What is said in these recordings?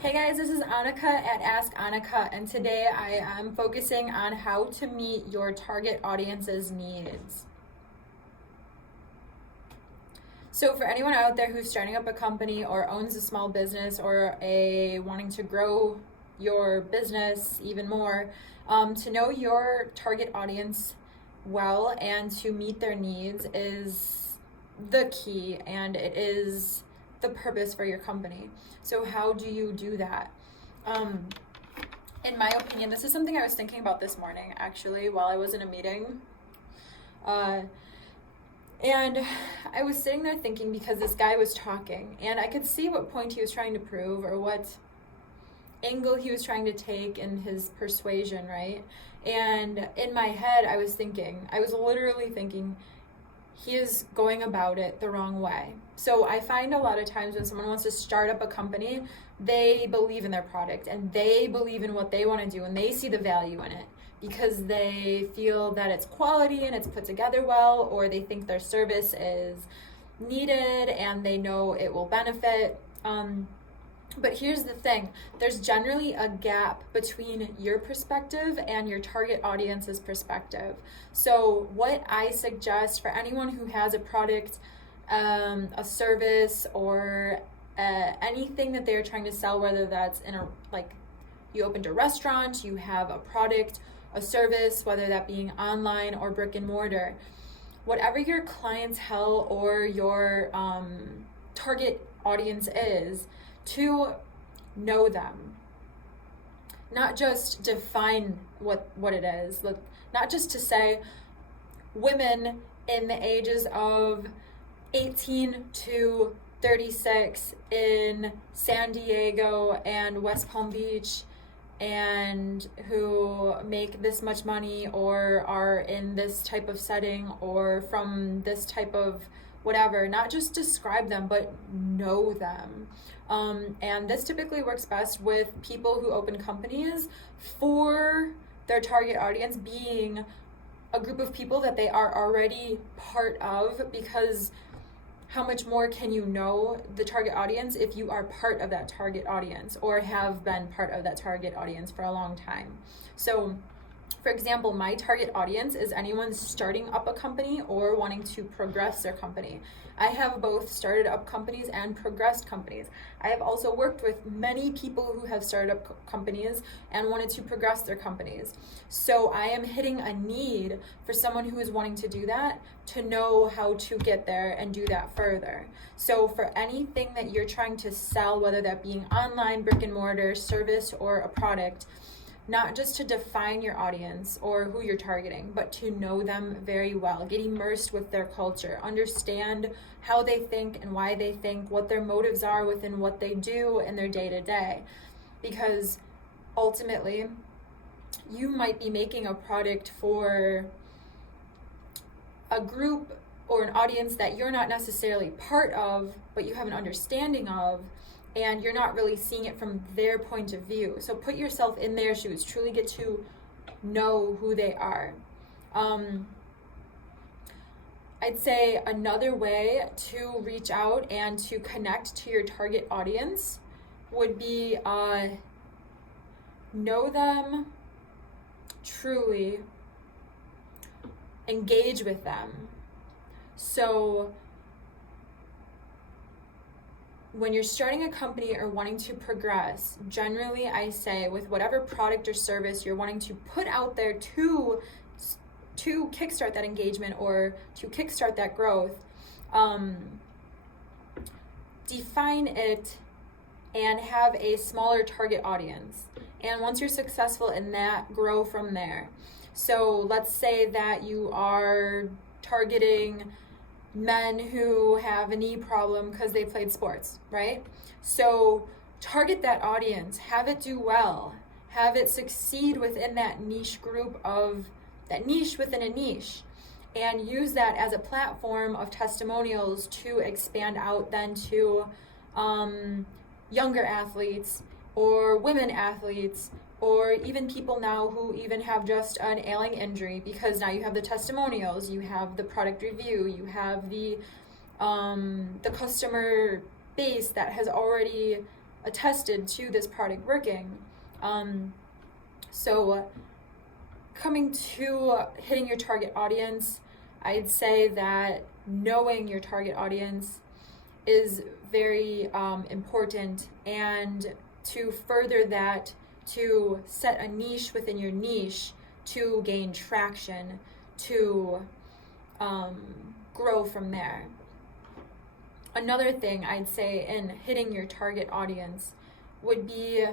Hey guys, this is Annika at Ask Annika, and today I am focusing on how to meet your target audience's needs. So, for anyone out there who's starting up a company or owns a small business or wanting to grow your business even more, to know your target audience well and to meet their needs is the key, and it is the purpose for your company. So how do you do that? In my opinion, this is something I was thinking about this morning, actually, while I was in a meeting. And I was sitting there thinking, because this guy was talking, and I could see what point he was trying to prove or what angle he was trying to take in his persuasion, right? And in my head, I was literally thinking, he is going about it the wrong way. So I find a lot of times when someone wants to start up a company, they believe in their product and they believe in what they want to do and they see the value in it because they feel that it's quality and it's put together well, or they think their service is needed and they know it will benefit. But here's the thing, there's generally a gap between your perspective and your target audience's perspective. So what I suggest for anyone who has a product, a service, or anything that they're trying to sell, whether that's you opened a restaurant, you have a product, a service, whether that being online or brick and mortar, whatever your clientele or your target audience is, to know them, not just define what it is, not just to say women in the ages of 18 to 36 in San Diego and West Palm Beach and who make this much money or are in this type of setting or from this type of whatever, not just describe them, but know them. And this typically works best with people who open companies for their target audience being a group of people that they are already part of, because how much more can you know the target audience if you are part of that target audience or have been part of that target audience for a long time? So, for example, my target audience is anyone starting up a company or wanting to progress their company. I have both started up companies and progressed companies. I have also worked with many people who have started up companies and wanted to progress their companies. So I am hitting a need for someone who is wanting to do that, to know how to get there and do that further. So for anything that you're trying to sell, whether that being online, brick and mortar, service, or a product, not just to define your audience or who you're targeting, but to know them very well, get immersed with their culture, understand how they think and why they think, what their motives are within what they do in their day-to-day. Because ultimately, you might be making a product for a group or an audience that you're not necessarily part of, but you have an understanding of, and you're not really seeing it from their point of view. So put yourself in their shoes, truly get to know who they are. I'd say another way to reach out and to connect to your target audience would be know them truly, engage with them. So when you're starting a company or wanting to progress, generally I say with whatever product or service you're wanting to put out there to kickstart that engagement or to kickstart that growth, define it and have a smaller target audience. And once you're successful in that, grow from there. So let's say that you are targeting men who have a knee problem because they played sports, right? So target that audience, have it do well, have it succeed within that niche group of that niche within a niche, and use that as a platform of testimonials to expand out then to younger athletes or women athletes, or even people now who even have just an ailing injury, because now you have the testimonials, you have the product review, you have the customer base that has already attested to this product working. So coming to hitting your target audience, I'd say that knowing your target audience is very important, and to further that, to set a niche within your niche to gain traction, to grow from there. Another thing I'd say in hitting your target audience would be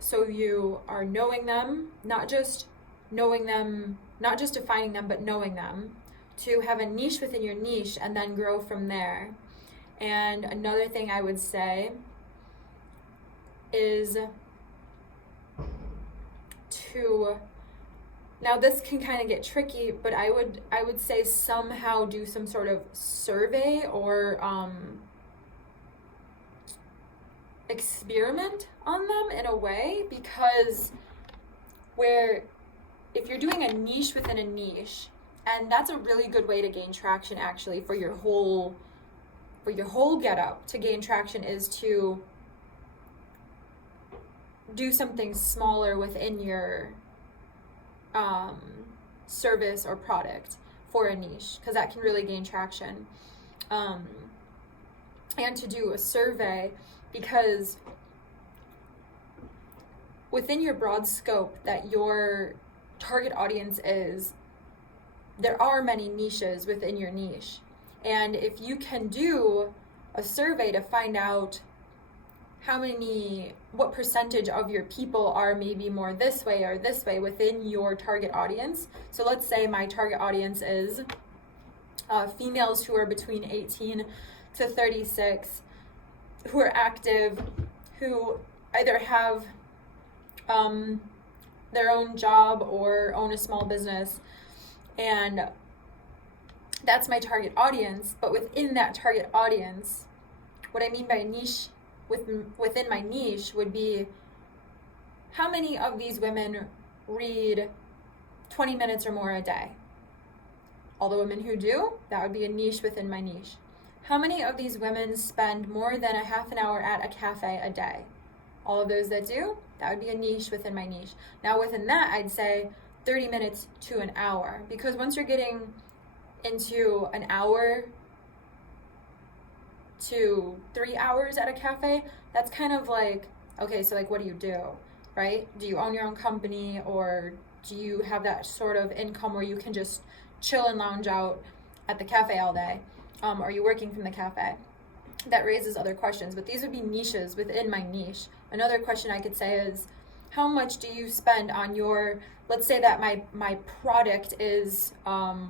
so you are knowing them, not just defining them, but knowing them, to have a niche within your niche and then grow from there. And another thing I would say is now this can kind of get tricky, but I would say somehow do some sort of survey or experiment on them in a way, because if you're doing a niche within a niche, and that's a really good way to gain traction actually for your whole get up, to gain traction, is to do something smaller within your service or product for a niche, because that can really gain traction. And to do a survey, because within your broad scope that your target audience is, there are many niches within your niche. And if you can do a survey to find out what percentage of your people are maybe more this way or this way within your target audience. So let's say my target audience is females who are between 18 to 36, who are active, who either have their own job or own a small business, and that's my target audience. But within that target audience, what I mean by niche within my niche would be, how many of these women read 20 minutes or more a day? All the women who do, that would be a niche within my niche. How many of these women spend more than a half an hour at a cafe a day? All of those that do, that would be a niche within my niche. Now within that, I'd say 30 minutes to an hour, because once you're getting into an hour to 3 hours at a cafe, that's kind of like, okay, so like, what do you do, right? Do you own your own company, or do you have that sort of income where you can just chill and lounge out at the cafe all day? Are you working from the cafe? That raises other questions, but these would be niches within my niche. Another question I could say is, how much do you spend on your, let's say that my product is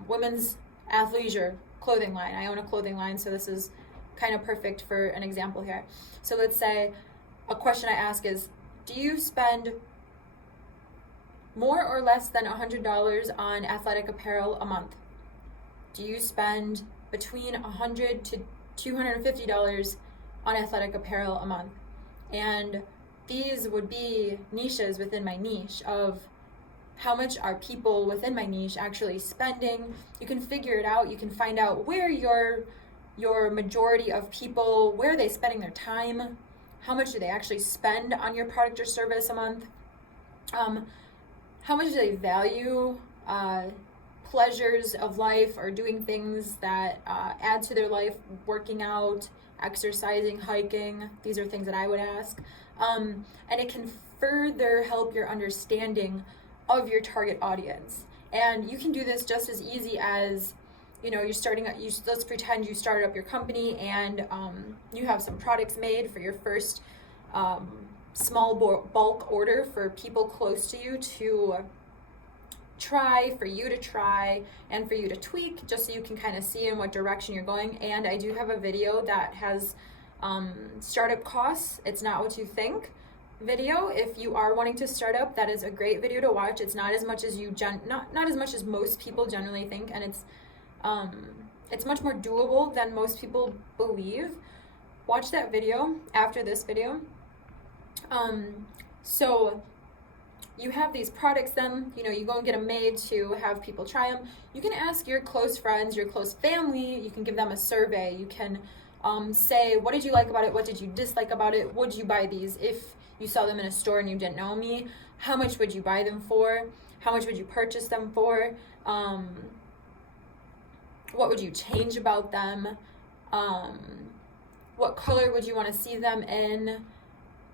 women's athleisure clothing line. I own a clothing line, so this is kind of perfect for an example here. So let's say a question I ask is, do you spend more or less than $100 on athletic apparel a month? Do you spend between $100 to $250 on athletic apparel a month? And these would be niches within my niche of how much are people within my niche actually spending. You can figure it out. You can find out where your majority of people, where are they spending their time? How much do they actually spend on your product or service a month? How much do they value pleasures of life, or doing things that add to their life, working out, exercising, hiking? These are things that I would ask. And it can further help your understanding of your target audience. And you can do this just as easy as, let's pretend you started up your company and you have some products made for your first small bulk order for people close to you to try, for you to try, and for you to tweak, just so you can kind of see in what direction you're going. And I do have a video that has startup costs, it's not what you think video. If you are wanting to start up, that is a great video to watch. It's not as much as not as much as most people generally think, and it's much more doable than most people believe. Watch that video after this video. So you have these products, then you go and get them made to have people try them. You can ask your close friends, your close family. You can give them a survey. You can say, what did you like about it? What did you dislike about it? Would you buy these if you saw them in a store and you didn't know me? How much would you buy them for? How much would you purchase them for? What would you change about them? What color would you want to see them in?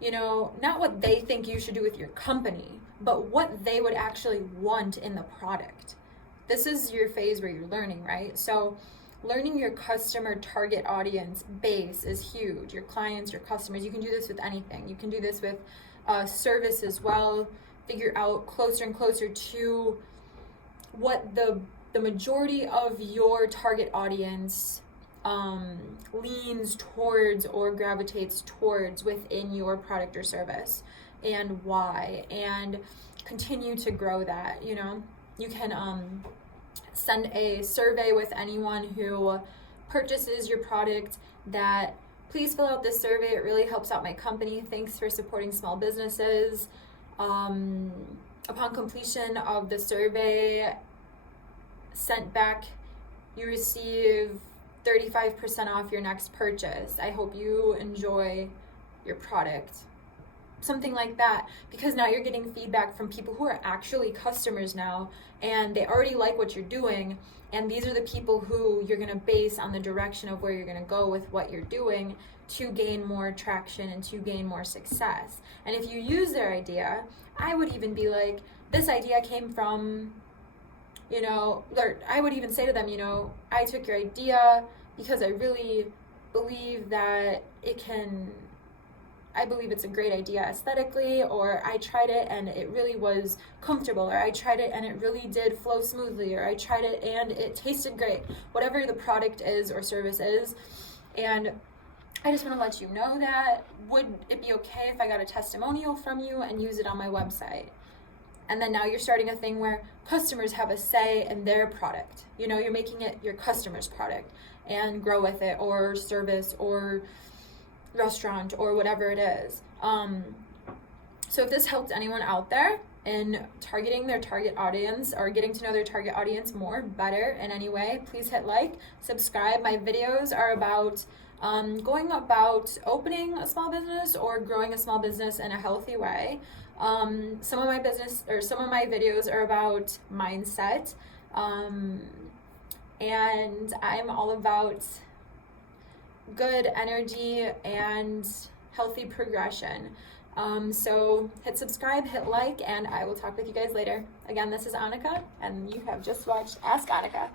You know, not what they think you should do with your company, but what they would actually want in the product. This is your phase where you're learning, right? So learning your customer target audience base is huge. Your clients, your customers. You can do this with anything. You can do this with service as well. Figure out closer and closer to what the majority of your target audience leans towards or gravitates towards within your product or service, and why, and continue to grow that. You know, you can send a survey with anyone who purchases your product that, please fill out this survey, it really helps out my company, thanks for supporting small businesses. Upon completion of the survey sent back, you receive 35% off your next purchase. I hope you enjoy your product. Something like that, because now you're getting feedback from people who are actually customers now, and they already like what you're doing, and these are the people who you're going to base on the direction of where you're going to go with what you're doing to gain more traction and to gain more success. And if you use their idea, I would even be like, this idea came from, you know, or I would even say to them, you know, I took your idea because I really believe that I believe it's a great idea aesthetically, or I tried it and it really was comfortable, or I tried it and it really did flow smoothly, or I tried it and it tasted great, whatever the product is or service is. And I just want to let you know that, would it be okay if I got a testimonial from you and use it on my website? And then now you're starting a thing where customers have a say in their product. You know, you're making it your customer's product and grow with it, or service, or restaurant, or whatever it is. So if this helped anyone out there in targeting their target audience, or getting to know their target audience more better in any way, please hit like, subscribe. My videos are about going about opening a small business or growing a small business in a healthy way. Some of my videos are about mindset, and I'm all about good energy and healthy progression. So hit subscribe, hit like, and I will talk with you guys later. Again, this is Annika, and you have just watched Ask Annika.